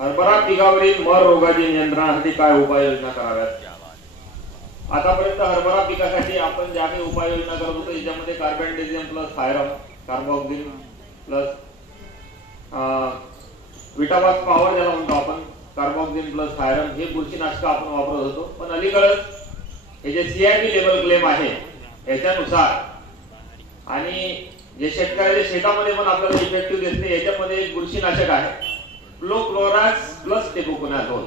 हरभरा पिकावरील मर रोगाची नियंत्रणासाठी काय उपाययोजना कराव्यात? आतापर्यंत हरभरा पिकासाठी आपण ज्या काही उपाययोजना करत होतो याच्यामध्ये carbendazim plus thiram, carboxin plus Vitavax power ज्याला म्हणतो आपण, कार्बोक्सिल प्लस थायरम हे बुरशीनाशक आपण वापरत होतो. पण अलीकडेच हे जे CIP लेबल क्लेम आहे याच्यानुसार आणि जे शेतकऱ्याच्या शेतामध्ये पण आपल्याला इफेक्टिव्ह दिसते याच्यामध्ये एक बुरशीनाशक आहे फ्लोक्लोराज प्लस टेबुकोनाझोल.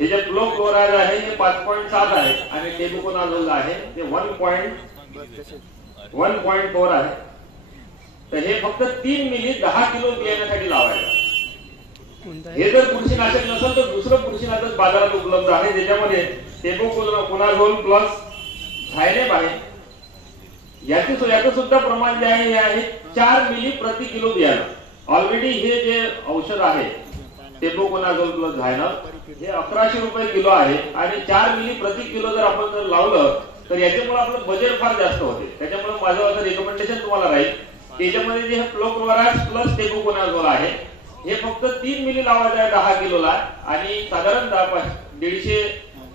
हे जे फ्लोक्लोराज आहे हे 5.7 आहे आणि टेबुकोनाझोल आहे ते 1.4 आहे. तर हे फक्त 3 मिली 10 किलो बियाण्यासाठी लावायचं. हे जर बुरशीनाशक नसेल तर दुसरं बुरशीनाशक बाजारात उपलब्ध आहे ज्याच्यामध्ये टेबुकोनाझोल प्लस झायनेम आहे. याचं सुद्धा प्रमाण जे आहे हे आहे 4 मिली प्रति किलो बियाणं. ऑलरेडी हे जे औषध आहे टेबुकोनाझोल प्लस झायनेम हे 1100 रुपये किलो आहे आणि 4 मिली प्रति किलो जर आपण जर लावलं तर याच्यामुळे आपलं बजेट फार जास्त होते. त्याच्यामुळे माझं असं रिकमेंडेशन तुम्हाला राहील की याच्यामध्ये जे फ्लोक्लोराज प्लस टेबुकोनाझोल आहे हे फक्त 3 मिली लावायचं आहे 10 किलोला आणि साधारणतः 150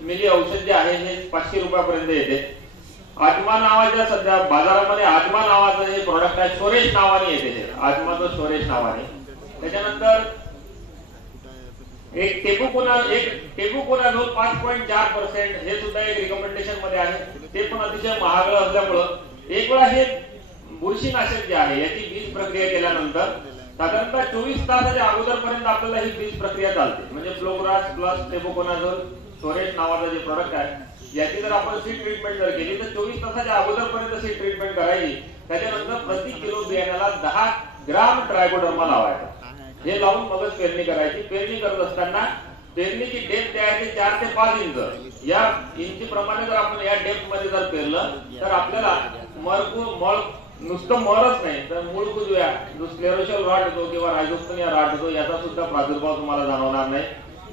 मिली औषध जे आहे हे 500 रुपयापर्यंत येते. आत्मा नावाच्या सध्या बाजारामध्ये आत्मा नावाचं हे प्रोडक्ट आहे, स्टोरेज नावाने येते, आत्माचं स्टोरेज नावाने. त्याच्यानंतर एक टेबुकोनाझोल 5.4% हे सुद्धा एक रिकमेंडेशन मध्ये आहे. ते पण अतिशय महाग असल्यामुळं एक वेळा हे बुरशीनाशक जे आहे याची बीज प्रक्रिया केल्यानंतर साधारणतः 24 तासाच्या अगोदरपर्यंत आपल्याला ही बीज प्रक्रिया चालते. म्हणजे फ्लोक्लोराज प्लस टेबुकोनाझोल स्टोरेज नावाचं जे प्रोडक्ट आहे याची जर आपण सीड ट्रीटमेंट जर केली तर 24 तासाच्या अगोदरपर्यंत सीड ट्रीटमेंट करायची. त्याच्यानंतर प्रति किलो बियाण्याला 10 ग्राम ट्रायकोडर्मा लावायचा. हे लावून मगच पेरणी करायची. पेरणी करत असताना पेरणीची डेप्थ आहे 4 ते 5 इंच. या इंची प्रमाणे जर आपण या डेप्थ मध्ये जर पेरलं तर आपल्याला मळ नुसतं मरच नाही तर मूळकुजव्या जो स्क्लेरोशियल रॉट होतो किंवा रायझोस्टोनिया रॉट होतो याचा सुद्धा प्रादुर्भाव तुम्हाला जाणवणार नाही.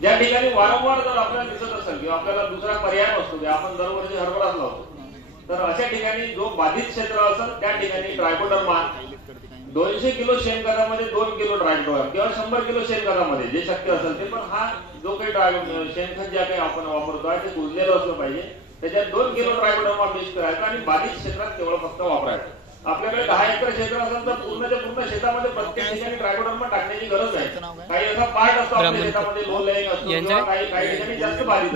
ज्या ठिकाणी वारंवार जर आपल्याला दिसत असेल किंवा आपल्याला दुसरा पर्याय नसतो की आपण दरवर्षी हरभराच लावतो तर अशा ठिकाणी जो बाधित क्षेत्र असेल त्या ठिकाणी ट्रायकोडर्मा 200 किलो शेणखतामध्ये 2 किलो ट्रायकोडर्मा किंवा 100 किलो शेणखतामध्ये जे शक्य असेल ते. पण हा जो काही शेणखत ज्या काही आपण वापरतो आहे ते कुजलेलं असलं पाहिजे. त्याच्यात 2 किलो ट्रायकोडर्मा मिक्स करायचा आणि बाधित क्षेत्रात केवळ फक्त वापरायचं. आपल्याकडे 10 एकर क्षेत्र असेल तर पूर्णच्या पूर्ण शेतामध्ये प्रत्येक ठिकाणी ट्रायकोडर्मा टाकण्याची गरज नाही. काही असा पार्ट असतो आपल्या शेतामध्ये लो लेईंग असतो किंवा काही ठिकाणी जास्त बारीक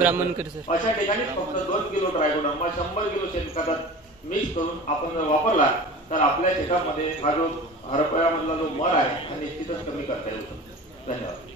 अशा ठिकाणी फक्त 2 किलो ट्रायकोडर्मा 100 किलो शेणखतात मिक्स करून आपण जर वापरला तर आपल्या शेतामध्ये हा जो हरभऱ्यामधला जो मर आहे हा निश्चितच कमी करता येईल. धन्यवाद.